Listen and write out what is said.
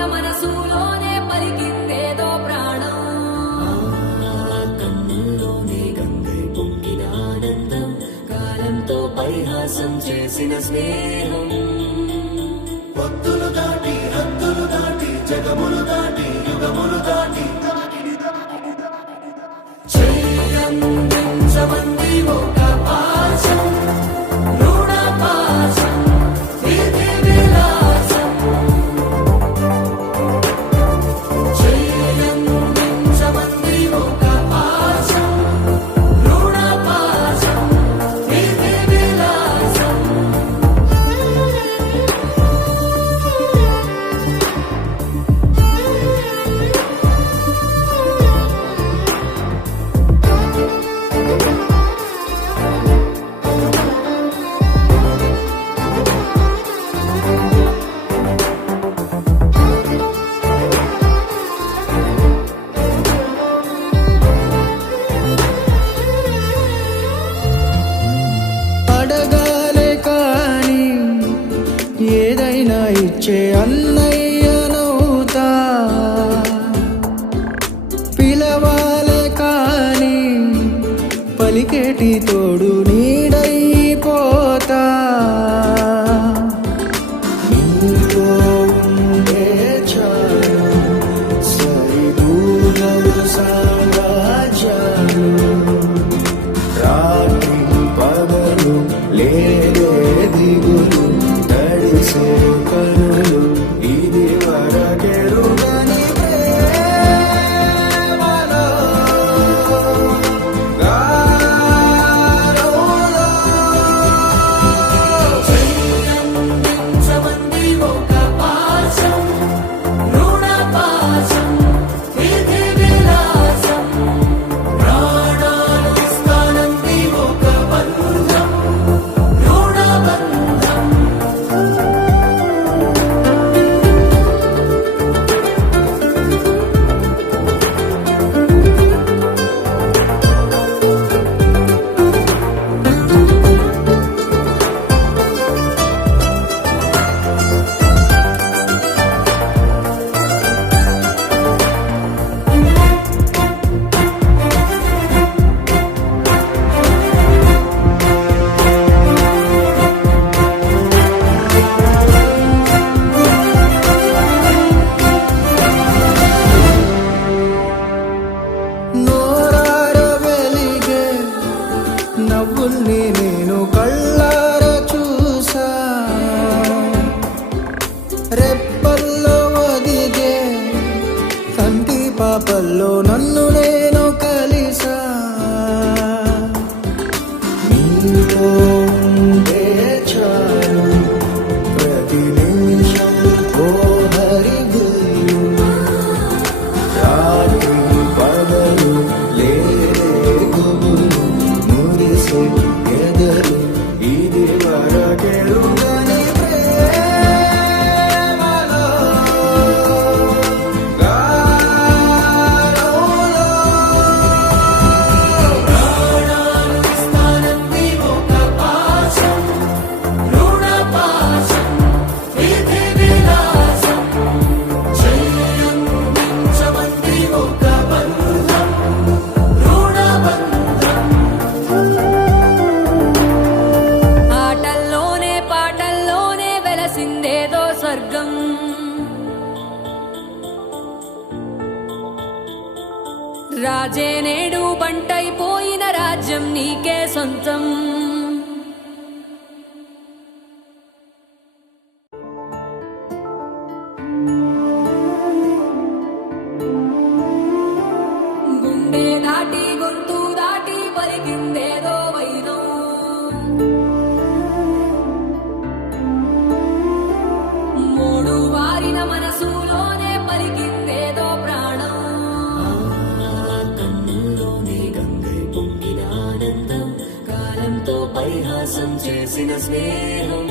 వారిన మనసులోనే పలికిందేదో ప్రాణం. కన్నుల్లోనే గంగై పొంగిన ఆనందం, కాలంతో పరిహాసం చేసిన స్నేహం. పొత్తులు దాటి హద్దులు దాటి జగములు దాటి యుగములు దాటి చెయ్యందించమంది ఒక పాశం, రుణ పాశం, విధి విలాసం. చెయ్యందించమంది ఒక పాశం, రుణ పాశం, విధి విలాసం. అడగాలే కాని ఏదైనా ఇచ్చే అన్నయ్యనవుతా, పిలవాలే కాని పలికేటి తోడు నీడైపోతా. నీతో ఉండే చాలు సరిదూగలు సామ్రాజ్యాలు, రాత్రి పగలు లేదే దిగులు, తడిసే కనులు ఇది వరకెరుగని ప్రేమలో గారోలో. చెయ్యందించమంది ఒక పాశం, రుణ పాశం, విధి విలాసం. ప్రాణాలు ఇస్తానంది ఒక బంధం, రుణ బంధం. నోరార వెలిగే నవ్వుల్ని నేను కళ్ళార చూసా, రెప్పల్లో ఒదిగే కంటి పాపల్లో నన్ను నేను కలిసా. నీతో ఉండే చాలు ప్రతి నిమిషం ఓ హరిగులు, రాత్రి పగలు లేదే గుబులు, మురిసే ఎదలు ఇది వరకెరుగని ప్రేమలో గారోలో. ప్రాణాలు ఇస్తానంది ఒక పాశం, రుణ పాశం, విధి విలాసం. చెయ్యందించమంది ఒక బంధం, రుణ బంధం. ఆటల్లోనే పాటల్లోనే వెలసిందేదో స్వర్గం. రాజే నేడు బంటైపోయిన రాజ్యం నీకే సొంతం. గుండె దాటి గొంతు దాటి పలికిందేదో వైనం. మూడు వారిన మనసులోనే పలికిందేదో ప్రాణం. కన్నుల్లోనే గంగై పొంగిన ఆనందం, కాలంతో పరిహాసం చేసిన స్నేహం.